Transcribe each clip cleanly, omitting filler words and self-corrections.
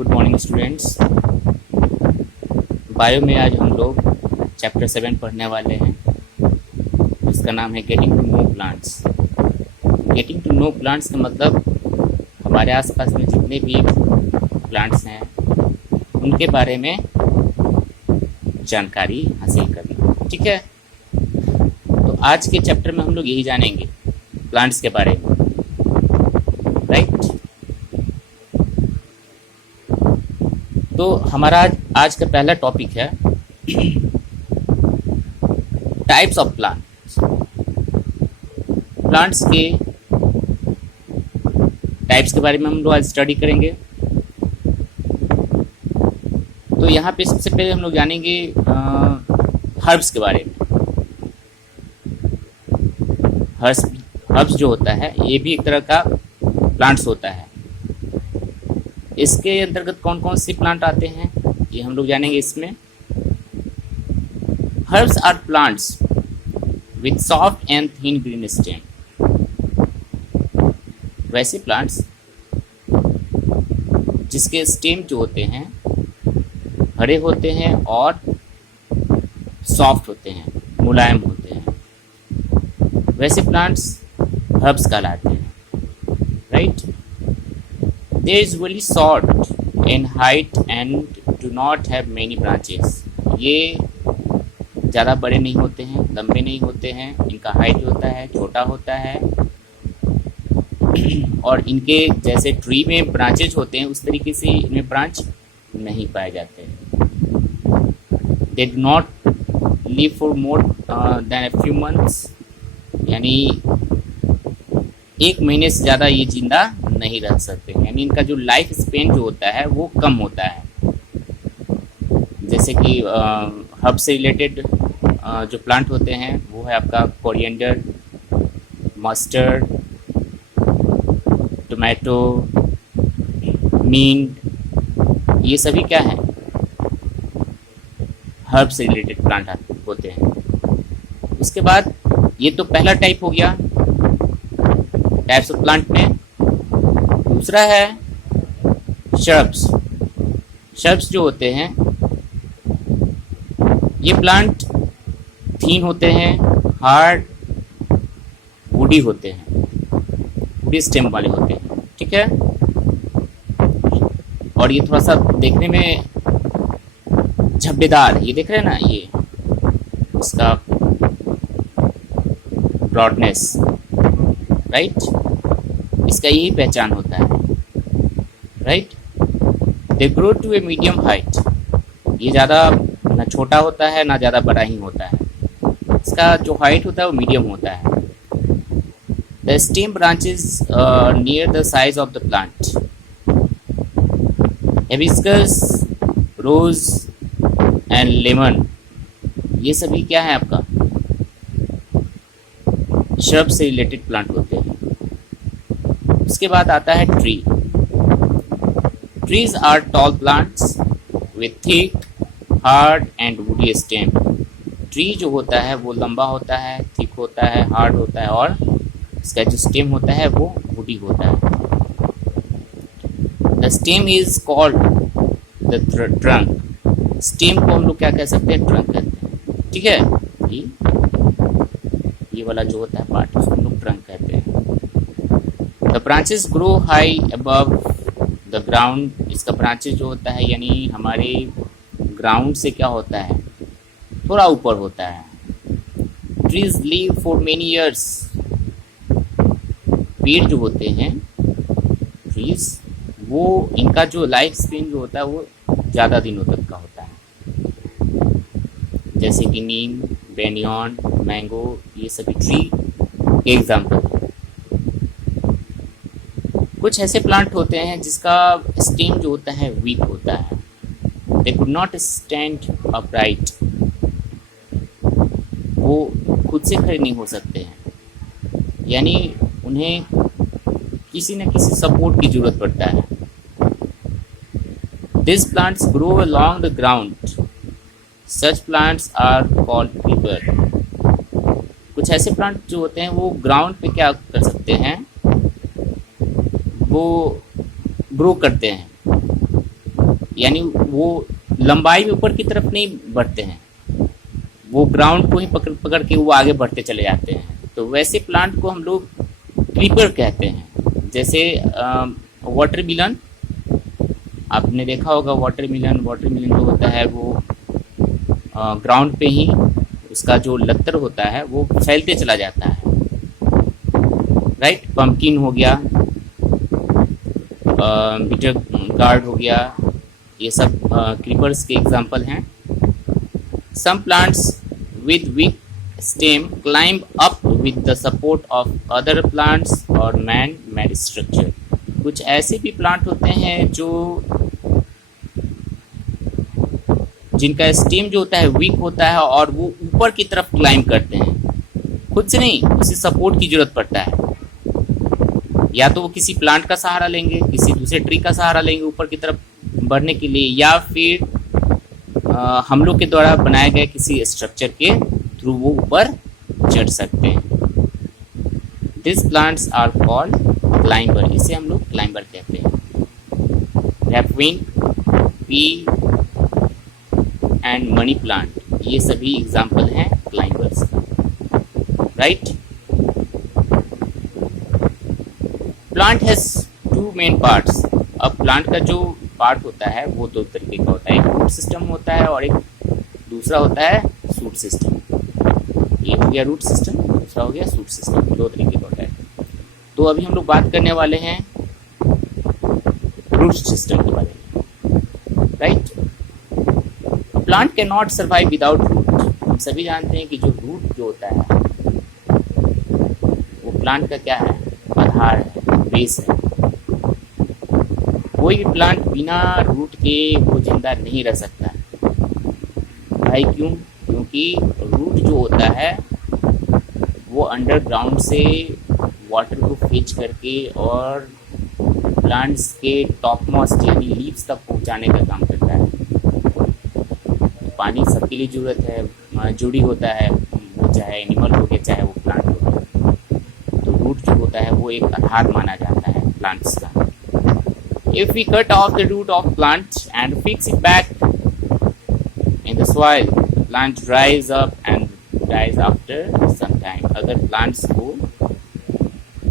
Good morning students. Bio में आज हम लोग चैप्टर 7 पढ़ने वाले हैं, जिसका नाम है getting to know plants. Getting to know plants का मतलब हमारे आसपास में जितने भी प्लांट्स हैं उनके बारे में जानकारी हासिल करना। ठीक है, तो आज के चैप्टर में हम लोग यही जानेंगे प्लांट्स के बारे में, राइट। तो हमारा आज का पहला टॉपिक है टाइप्स ऑफ प्लांट्स। प्लांट्स के टाइप्स के बारे में हम लोग आज स्टडी करेंगे। तो यहाँ पे सबसे पहले हम लोग जानेंगे हर्ब्स के बारे में। हर्ब्स जो होता है ये भी एक तरह का प्लांट्स होता है। इसके अंतर्गत कौन कौन से प्लांट आते हैं ये हम लोग जानेंगे इसमें। Herbs are plants with soft and thin green stem. वैसे प्लांट्स जिसके स्टेम जो होते हैं हरे होते हैं और सॉफ्ट होते हैं, मुलायम होते हैं, वैसे प्लांट्स हर्ब्स कहलाते हैं, right. They are usually short in height and do not have many branches. ये ज़्यादा बड़े नहीं होते हैं, लंबे नहीं होते हैं, इनका हाइट जो होता है छोटा होता है और इनके जैसे ट्री में ब्रांचेज होते हैं उस तरीके से इनमें ब्रांच नहीं पाए जाते हैं। They do not live for more than a few months, यानी एक महीने से ज़्यादा ये जिंदा नहीं रह सकते, यानी इनका जो लाइफ स्पेन जो होता है वो कम होता है। जैसे कि हर्ब से रिलेटेड जो प्लांट होते हैं वो है आपका कोरिएंडर, मस्टर्ड, टोमेटो, मिंट, ये सभी क्या हैं, हर्ब से रिलेटेड प्लांट होते हैं। उसके बाद ये तो पहला टाइप हो गया टाइप्स ऑफ प्लांट में। दूसरा है श्रब्स। श्रब्स जो होते हैं ये प्लांट थीन होते हैं, हार्ड, वुडी होते हैं, वुडी स्टेम वाले होते हैं, ठीक है। और ये थोड़ा सा देखने में झब्बेदार, ये देख रहे हैं ना, ये उसका ब्रॉडनेस, राइट, इसका यही पहचान होता है, right. They grow to a medium height. ये ज़्यादा ना छोटा होता है ना ज़्यादा बड़ा ही होता है, इसका जो हाइट होता है वो मीडियम होता है। The stem branches near the size of the plant. Hibiscus, rose and lemon, ये सभी क्या है आपका श्रब से रिलेटेड प्लांट होते हैं। उसके बाद आता है tree. Trees are tall plants with thick, hard and woody stem. Tree जो होता है वो लंबा होता है, थिक होता है, हार्ड होता है और इसका जो स्टेम होता है वो वुडी होता है। The stem is called the trunk. Stem को हम लोग क्या कह सकते हैं, ट्रंक कहते हैं, ठीक है। ये वाला जो होता है पार्ट उसको हम लोग ट्रंक कहते हैं। The branches grow high above the ground. इसका ब्रांचेस जो होता है यानी हमारे ग्राउंड से क्या होता है, थोड़ा ऊपर होता है। Trees live for many years. पेड़ जो होते हैं ट्रीज, वो इनका जो लाइफ स्पेन जो होता है वो ज़्यादा दिनों तक का होता है। जैसे कि नीम, बेनियन, मैंगो, ये सभी ट्री के एग्जाम्पल। कुछ ऐसे प्लांट होते हैं जिसका स्टेम जो होता है वीक होता है। They could not stand upright. वो खुद से खड़े नहीं हो सकते हैं, यानी उन्हें किसी न किसी सपोर्ट की जरूरत पड़ता है। This plants grow along the ground. Such plants are called creeper. कुछ ऐसे प्लांट जो होते हैं वो ग्राउंड पे क्या कर सकते हैं, वो ग्रो करते हैं, यानी वो लंबाई में ऊपर की तरफ नहीं बढ़ते हैं, वो ग्राउंड को ही पकड़ पकड़ के वो आगे बढ़ते चले जाते हैं। तो वैसे प्लांट को हम लोग क्रीपर कहते हैं। जैसे वाटरमेलन, आपने देखा होगा वाटरमेलन जो होता है वो ग्राउंड पे ही उसका जो लत्तर होता है वो फैलते चला जाता है, राइट। पंपकिन हो गया, बिटर गार्ड हो गया, ये सब क्रीपर्स के एग्जाम्पल हैं। Some plants with weak stem climb up with the support of other plants और मैन मेड स्ट्रक्चर। कुछ ऐसे भी प्लांट होते हैं जो जिनका स्टेम जो होता है वीक होता है और वो ऊपर की तरफ क्लाइंब करते हैं, खुद से नहीं, उसे सपोर्ट की जरूरत पड़ता है। या तो वो किसी प्लांट का सहारा लेंगे, किसी दूसरे ट्री का सहारा लेंगे ऊपर की तरफ बढ़ने के लिए, या फिर हम लोग के द्वारा बनाए गए किसी स्ट्रक्चर के थ्रू वो ऊपर चढ़ सकते हैं। This plants are called climber, इसे हम लोग क्लाइंबर कहते हैं। Grapevine, pea and money plant, ये सभी एग्जाम्पल हैं क्लाइंबर्स का, right. Plant has two main parts. अब प्लांट का जो पार्ट होता है वो दो तरीके का होता है, एक रूट सिस्टम होता है और एक दूसरा होता है शूट सिस्टम। ये हो गया रूट सिस्टम, दूसरा हो गया शूट सिस्टम, दो तरीके का होता है। तो अभी हम लोग बात करने वाले हैं रूट सिस्टम के बारे में, right. Plant can not survive without root. हम सभी जानते हैं कि जो रूट जो होता है वो प्लांट का क्या है, आधार है, बेस है। कोई भी प्लांट बिना रूट के वो जिंदा नहीं रह सकता। भाई क्यों? क्योंकि रूट जो होता है वो अंडरग्राउंड से वाटर को फेच करके और प्लांट्स के टॉप मोस्ट यानी लीव्स तक पहुंचाने का काम करता है। पानी सबके लिए ज़रूरत है, जुड़ी होता है, वो चाहे एनिमल हो गया चाहे वो प्लांट हो गया। तो रूट जो होता है वो एक आधार माना जाता है प्लांट्स का। If we cut off the root of plant and fix it back in the soil, the plant dries up and dies after some time. अगर प्लांट्स को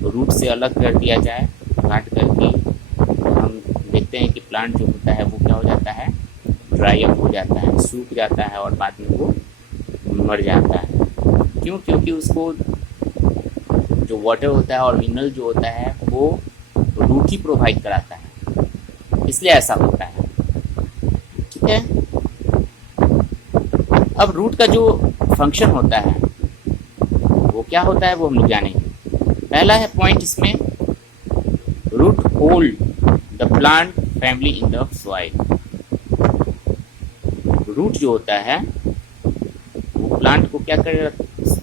रूट से अलग कर दिया जाए, काट करके, तो हम देखते हैं कि प्लांट जो होता है वो क्या हो जाता है, ड्राई अप हो जाता है, सूख जाता है और बाद में वो मर जाता है। क्यों? क्योंकि उसको जो वाटर होता है और मिनरल जो होता है वो रूट ही प्रोवाइड कराता है, इसलिए ऐसा होता है, ठीक है। अब रूट का जो फंक्शन होता है वो क्या होता है वो हम लोग जानेंगे। पहला है पॉइंट इसमें, root hold the plant firmly in the soil. Root जो होता है वो प्लांट को क्या कर,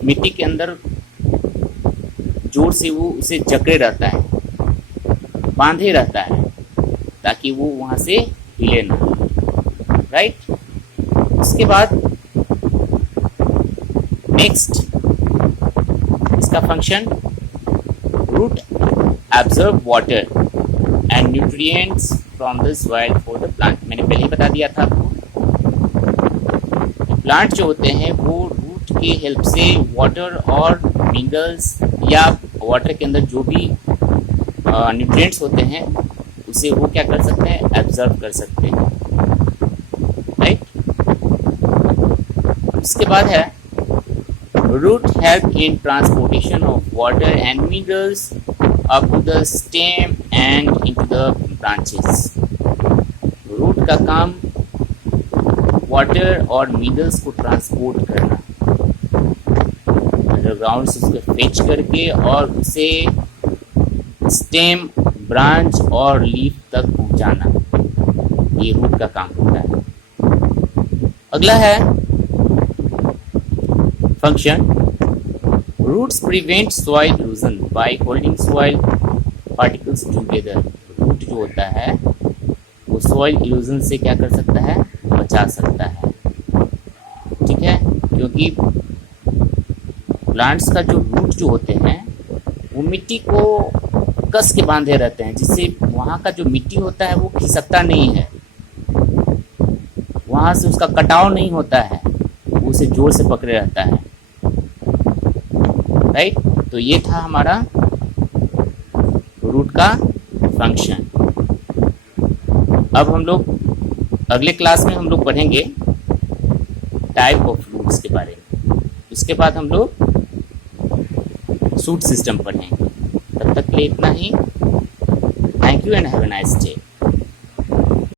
मिट्टी के अंदर जोर से वो उसे जकड़े रहता है, बांधे रहता है ताकि वो वहां से हिले ना, राइट। उसके बाद नेक्स्ट इसका function, root absorb water and nutrients from the soil for the plant. मैंने पहले ही बता दिया था आपको, प्लांट जो होते हैं वो रूट के हेल्प से वाटर और मिनरल्स या वाटर के अंदर जो भी न्यूट्रिएंट्स होते हैं उसे वो क्या कर सकते हैं, एब्जॉर्ब कर सकते हैं, राइट। उसके बाद है root help in transportation of water and minerals up to the stem and into the branches. Root का काम वाटर और मिनरल्स को ट्रांसपोर्ट करना, अंडरग्राउंड से उसको फेच करके और उसे स्टेम, ब्रांच और लीफ तक पहुंचाना, ये रूट का काम होता है। अगला है function, roots prevent soil erosion by holding soil particles together. Root जो होता है वो सॉइल इरोजन से क्या कर सकता है, बचा सकता है, ठीक है। क्योंकि प्लांट्स का जो रूट जो होते हैं वो मिट्टी को कस के बांधे रहते हैं, जिससे वहाँ का जो मिट्टी होता है वो खिसकता नहीं है, वहां से उसका कटाव नहीं होता है, वो उसे जोर से पकड़े रहता है। राइट, तो ये था हमारा रूट का फंक्शन। अब हम लोग अगले क्लास में हम लोग पढ़ेंगे टाइप ऑफ रूट्स के बारे में। उसके बाद हम लोग सूट सिस्टम पढ़ेंगे। तब तक के लिए इतना ही। Thank you and have a nice day.